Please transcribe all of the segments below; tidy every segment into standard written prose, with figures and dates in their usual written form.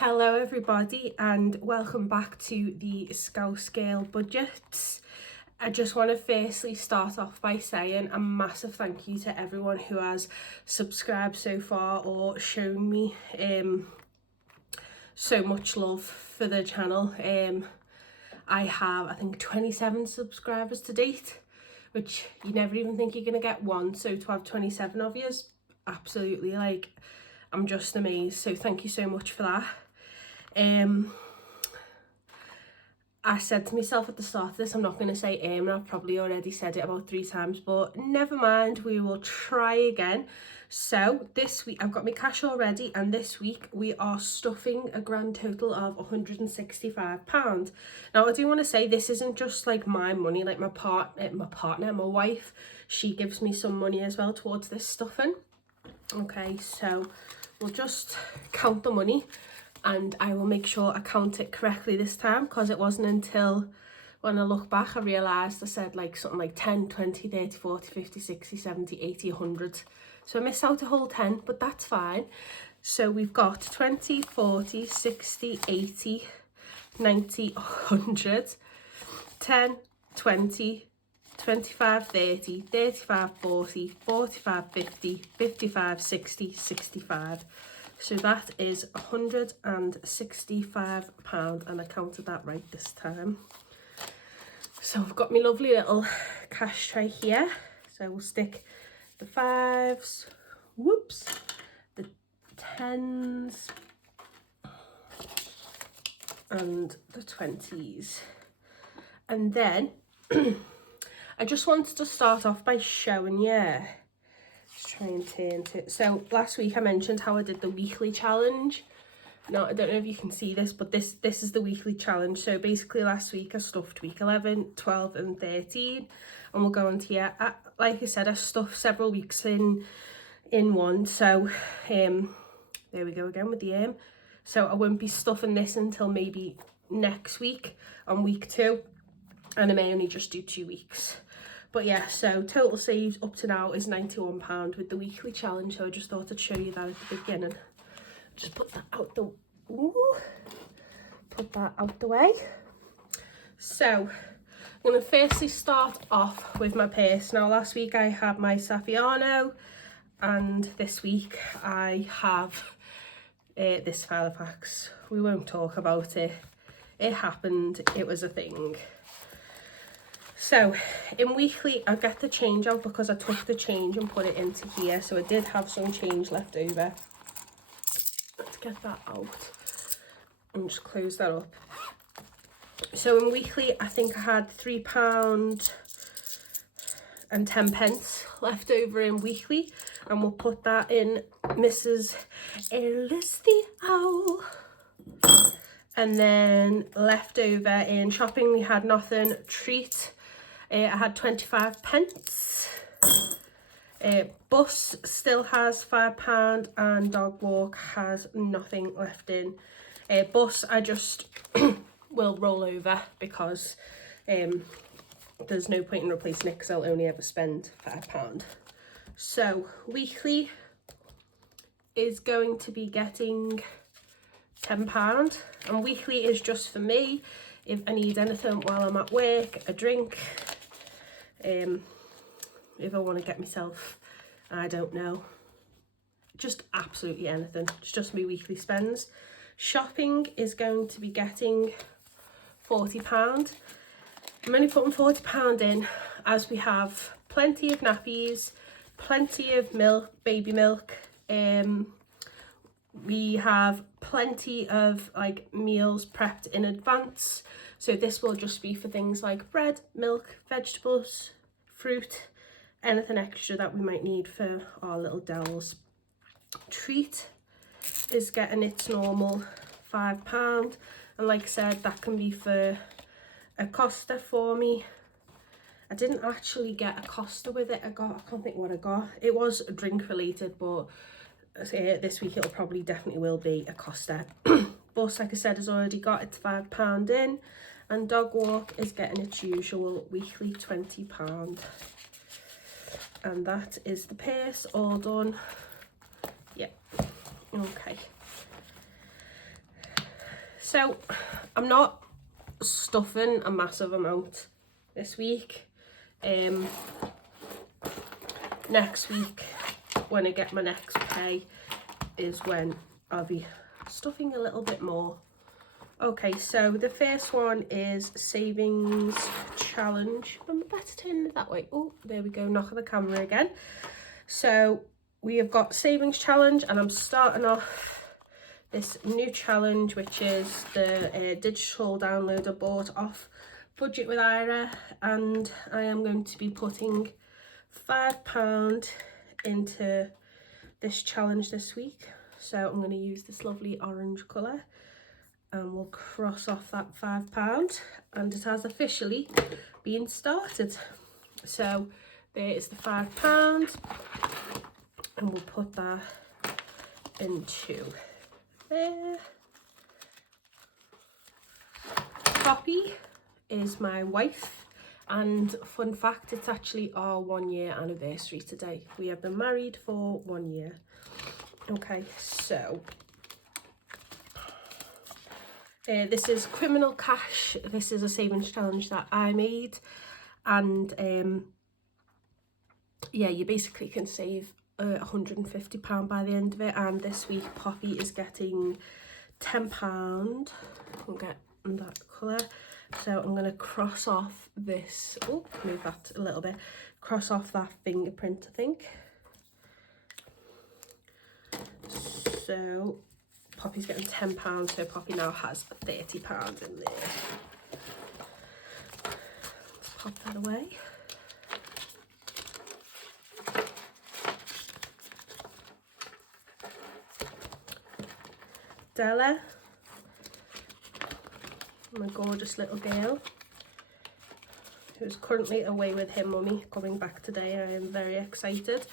Hello everybody and welcome back to the Scouse Scale Budgets. I just want to firstly start off by saying a massive thank you to everyone who has subscribed so far or shown me so much love for the channel. I have, I think, 27 subscribers to date, which you never even think you're going to get one. So to have 27 of you is absolutely, like, I'm just amazed. So thank you so much for that. I said to myself at the start of this, I'm not going to say and I've probably already said it about 3 times, but never mind, we will try again. So this week, I've got my cash already, and this week we are stuffing a grand total of £165. Now, I do want to say this isn't just like my money, like my wife, she gives me some money as well towards this stuffing. Okay, so we'll just count the money. And I will make sure I count it correctly this time, because it wasn't until when I look back I realised I said like something like 10, 20, 30, 40, 50, 60, 70, 80, 100. So I missed out a whole 10, but that's fine. So we've got 20, 40, 60, 80, 90, 100, 10, 20, 25, 30, 35, 40, 45, 50, 55, 60, 65. So that is £165, and I counted that right this time. So I've got my lovely little cash tray here. So we'll stick the 5s, the 10s, and the 20s. And then I just wanted to start off by showing you. Try and turn to. So last week I mentioned how I did the weekly challenge. Now, I don't know if you can see this, but this is the weekly challenge. So basically last week I stuffed week 11, 12 and 13, and we'll go on to here. Like I said, I stuffed several weeks in one. So there we go again with the so I won't be stuffing this until maybe next week on week 2, and I may only just do 2 weeks. But yeah, so total saves up to now is £91 with the weekly challenge. So I just thought I'd show you that at the beginning. Just put that out the way. So I'm going to firstly start off with my purse. Now, last week I had my Saffiano, and this week I have this Filofax. We won't talk about it. It happened. It was a thing. So in weekly I get the change out because I took the change and put it into here, so I did have some change left over. Let's get that out and just close that up. So in weekly I think I had £3 and 10 pence left over in weekly, and we'll put that in Mrs. Ellis the Owl. And then left over in shopping we had nothing. Treat, I had 25 pence. Bus still has £5, and dog walk has nothing left in. Bus I just will roll over because there's no point in replacing it, because I'll only ever spend £5. So weekly is going to be getting £10, and weekly is just for me if I need anything while I'm at work, a drink, if I want to get myself, I don't know, just absolutely anything. It's just my weekly spends. Shopping is going to be getting £40. I'm only putting £40 in as we have plenty of nappies, plenty of milk, baby milk. We have plenty of like meals prepped in advance, so this will just be for things like bread, milk, vegetables, fruit, anything extra that we might need for our little dells. Treat is getting its normal £5, and like I said, that can be for a Costa for me. I didn't actually get a Costa with it. I can't think what I got. It was drink related, but this week it'll probably definitely will be a Costa. Bus, like I said, has already got its £5 in, and dog walk is getting its usual weekly £20. And that is the purse all done. Yeah, okay. So I'm not stuffing a massive amount this week. Next week, when I get my next pay, is when I'll be stuffing a little bit more. Okay, so the first one is savings challenge. I'm better turning it that way. Oh, there we go, knock on the camera again. So we have got savings challenge, and I'm starting off this new challenge, which is the digital download I bought off Budget with Hiya, and I am going to be putting £5 into this challenge this week. So I'm going to use this lovely orange colour, and we'll cross off that £5, and it has officially been started. So there is the £5, and we'll put that into there. Poppy is my wife, and fun fact, it's actually our 1 year anniversary today. We have been married for 1 year. Okay, so this is criminal cash. This is a savings challenge that I made, and yeah, you basically can save £150 by the end of it. And this week Poppy is getting £10. I'll get that colour. So I'm going to cross off this, oh, move that a little bit, cross off that fingerprint, I think. So Poppy's getting £10, so Poppy now has £30 in there. Let's pop that away. Della, my gorgeous little girl, who's currently away with her mummy, coming back today. I am very excited.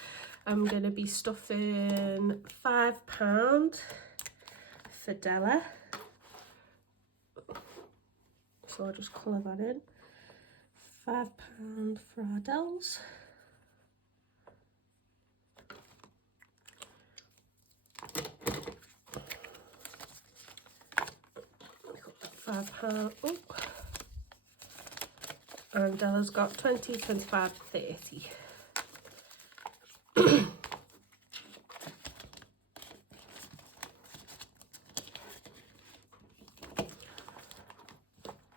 I'm going to be stuffing £5 for Della. So I'll just colour that in. £5 for our Dells. £5. Oh. And Della's got 20, 25, 30.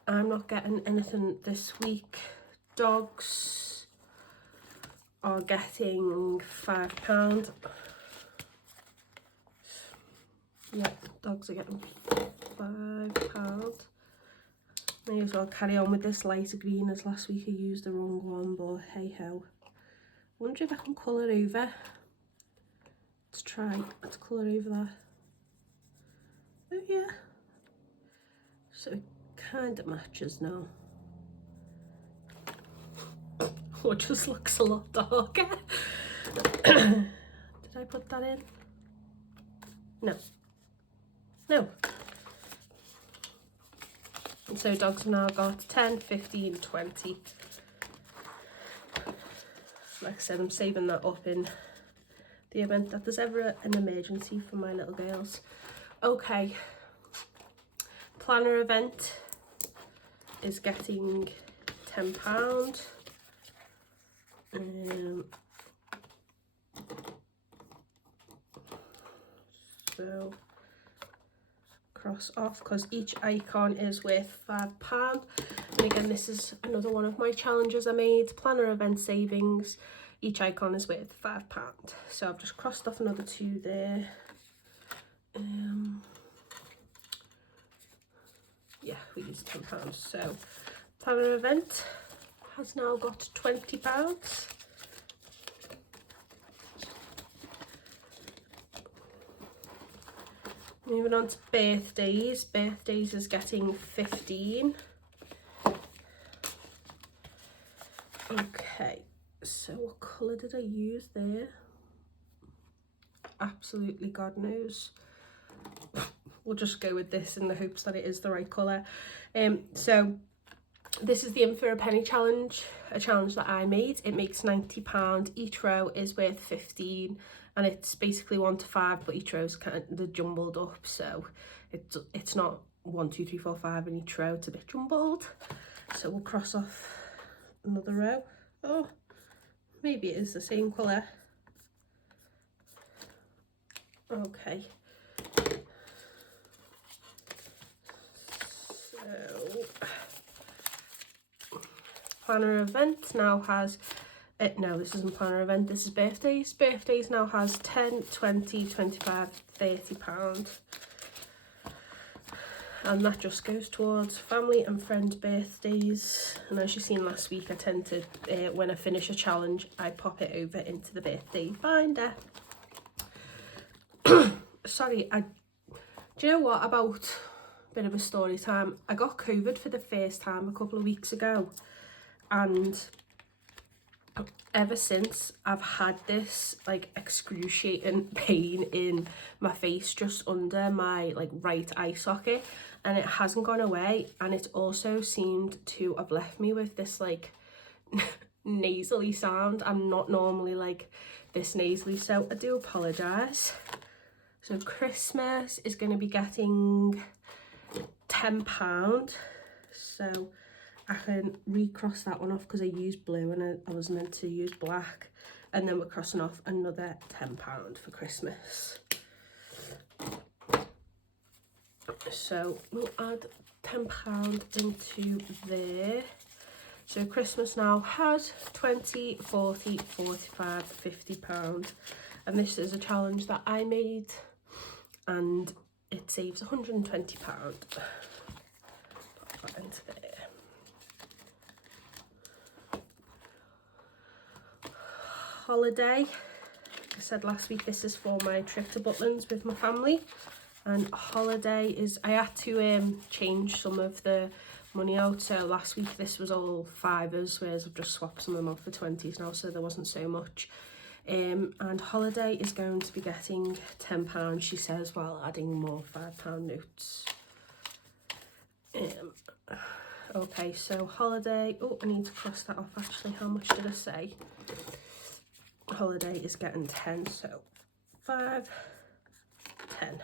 I'm not getting anything this week. Dogs are getting £5. Yeah, dogs are getting £5. May as well carry on with this lighter green, as last week I used the wrong one, but hey ho. Wonder if I can colour over. Let's try. Let's colour over that. Oh yeah. So it kind of matches now. Or just looks a lot darker. Did I put that in? No. No. And so dogs have now got 10, 15, 20. Like I said, I'm saving that up in the event that there's ever an emergency for my little girls. Okay. Planner event is getting £10. So cross off, because each icon is worth £5. And again, this is another one of my challenges I made. Planner event savings, each icon is worth £5. So I've just crossed off another 2 there. Yeah, we used £10. So planner event has now got £20. Moving on to birthdays. Birthdays is getting 15. Okay, so what colour did I use there? Absolutely God knows. We'll just go with this in the hopes that it is the right colour. So this is the In for a Penny challenge, a challenge that I made. It makes £90. Each row is worth 15, and it's basically 1 to 5, but each row's kind of jumbled up, so it's not 1, 2, 3, 4, 5 in each row. It's a bit jumbled. So we'll cross off another row. Oh, maybe it is the same colour. Okay. So, planner event now has, no, this isn't planner event, this is birthdays. Birthdays now has 10, 20, 25, 30 pounds. And that just goes towards family and friend birthdays. And as you seen last week, I tend to, when I finish a challenge, I pop it over into the birthday binder. Sorry, do you know what, about a bit of a story time? I got COVID for the first time a couple of weeks ago, and ever since I've had this like excruciating pain in my face just under my like right eye socket, and it hasn't gone away. And it also seemed to have left me with this like nasally sound. I'm not normally like this nasally, so I do apologise. So Christmas is going to be getting £10, so I can recross that one off because I used blue and I was meant to use black, and then we're crossing off another £10 for Christmas. So we'll add £10 into there. So Christmas now has 20, 40, 45, £50, and this is a challenge that I made, and it saves £120. Put that into there. Holiday. I said last week this is for my trip to Butlins with my family, and holiday is, I had to change some of the money out. So last week this was all fivers, whereas I've just swapped some of them out for 20s now, so there wasn't so much. And holiday is going to be getting £10, she says, while adding more £5 notes. Okay, so holiday, oh, I need to cross that off actually. How much did I say? Holiday is getting 10, so 5, 10.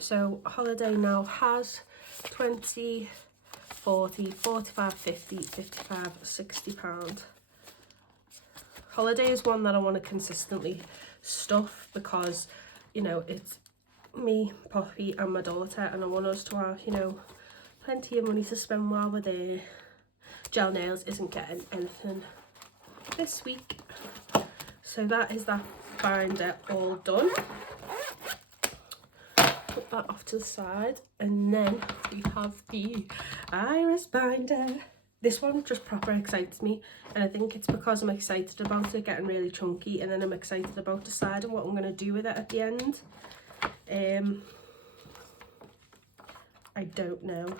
So holiday now has 20, 40, 45, 50, 55, £60. Holiday is one that I want to consistently stuff because, you know, it's me, Poppy and my daughter, and I want us to have, you know, plenty of money to spend while we're there. Gel nails isn't getting anything this week. So that is that binder all done. Put that off to the side, and then we have the iris binder. This one just proper excites me, and I think it's because I'm excited about it getting really chunky, and then I'm excited about deciding what I'm going to do with it at the end. I don't know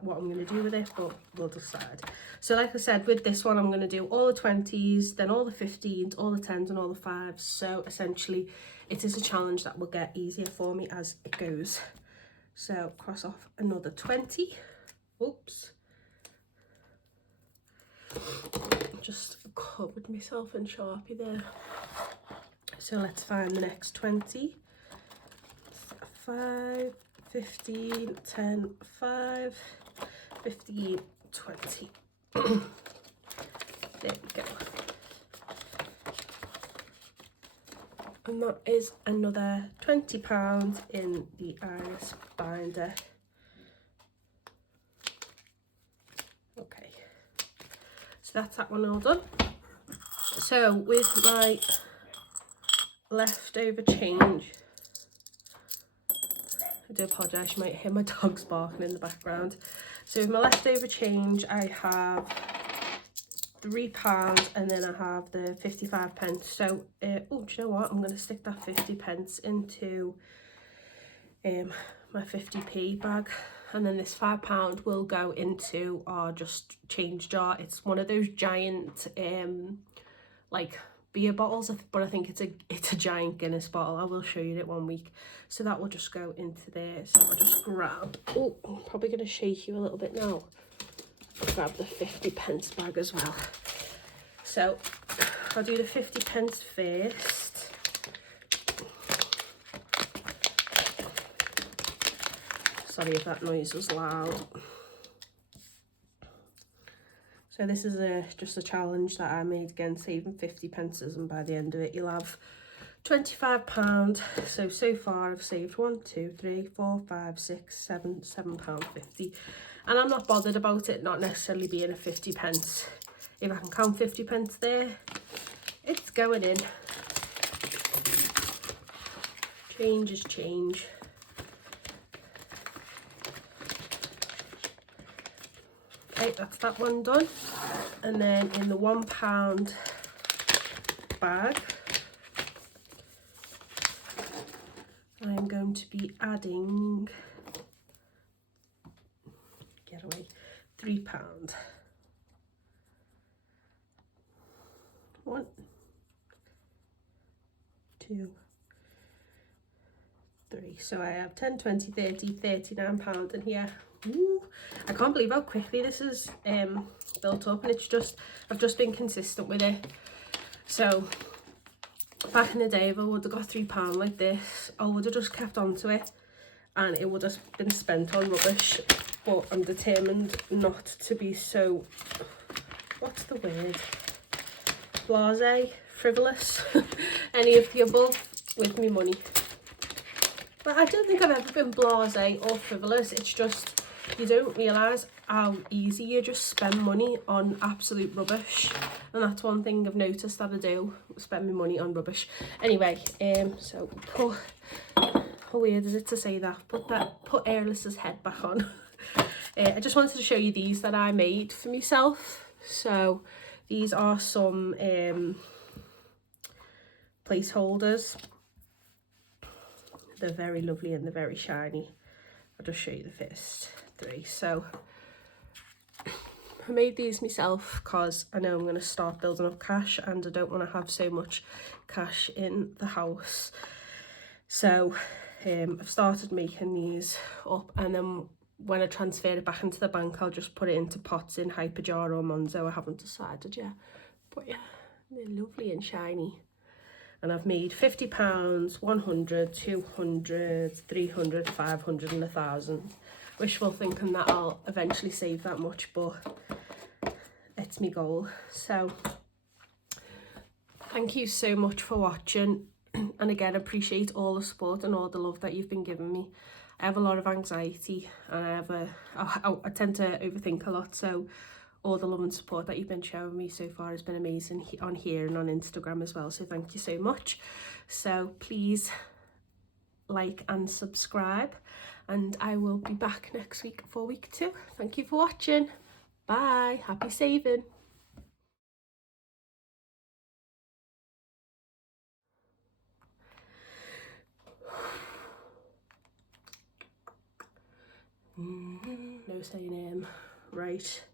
what I'm going to do with it, but we'll decide. So like I said, with this one I'm going to do all the 20s, then all the 15s, all the 10s and all the 5s. So essentially it is a challenge that will get easier for me as it goes. So cross off another 20. Oops. Just covered myself in Sharpie there. So let's find the next 20. 5, 15, 10, 5, 15, 20. There we go. And that is another £20 in the iris binder. Okay, so that's that one all done. So with my leftover change, I do apologise, you might hear my dogs barking in the background. So with my leftover change, I have £3, and then I have the 55p. So, oh, do you know what? I'm going to stick that 50p into my 50p bag, and then this £5 will go into our just change jar. It's one of those giant like beer bottles, but I think it's a giant Guinness bottle. I will show you it one week. So that will just go into there. So I'll just grab, oh, I'm probably going to shake you a little bit now. Grab the 50p bag as well. So I'll do the 50p first. Sorry if that noise was loud. So this is just a challenge that I made again, saving 50 pences, and by the end of it you'll have £25. So far I've saved 1, 2, 3, 4, 5, 6, 7, £7.50, and I'm not bothered about it not necessarily being a 50 pence. If I can count 50 pence there, it's going in. Change is change. Okay, that's that one done. And then in the £1 bag, I'm going to be adding, get away, £3. 1, 2, 3. So I have 10, 20, 30, £39 in here. Ooh, I can't believe how quickly this is built up, and I've just been consistent with it. So back in the day, if I would have got £3 like this, I would have just kept on to it and it would have been spent on rubbish. But I'm determined not to be so, what's the word, blasé, frivolous, any of the above with me money. But I don't think I've ever been blasé or frivolous. It's just you don't realise how easy you just spend money on absolute rubbish, and that's one thing I've noticed that I do, spend my money on rubbish. Anyway, so how weird is it to say that? Put Airless's head back on. I just wanted to show you these that I made for myself. So these are some placeholders. They're very lovely and they're very shiny. I'll just show you the first 3. So I made these myself because I know I'm going to start building up cash and I don't want to have so much cash in the house. So I've started making these up, and then when I transfer it back into the bank, I'll just put it into pots in Hyperjar or Monzo. I haven't decided yet. But yeah, they're lovely and shiny. And I've made £50, 100, 200, 300, 500 and 1,000. Wishful thinking that I'll eventually save that much, but it's my goal. So thank you so much for watching, and again, appreciate all the support and all the love that you've been giving me. I have a lot of anxiety and I tend to overthink a lot, so all the love and support that you've been showing me so far has been amazing on here and on Instagram as well, so thank you so much. So please like and subscribe, and I will be back next week for week 2. Thank you for watching. Bye. Happy saving. No saying right.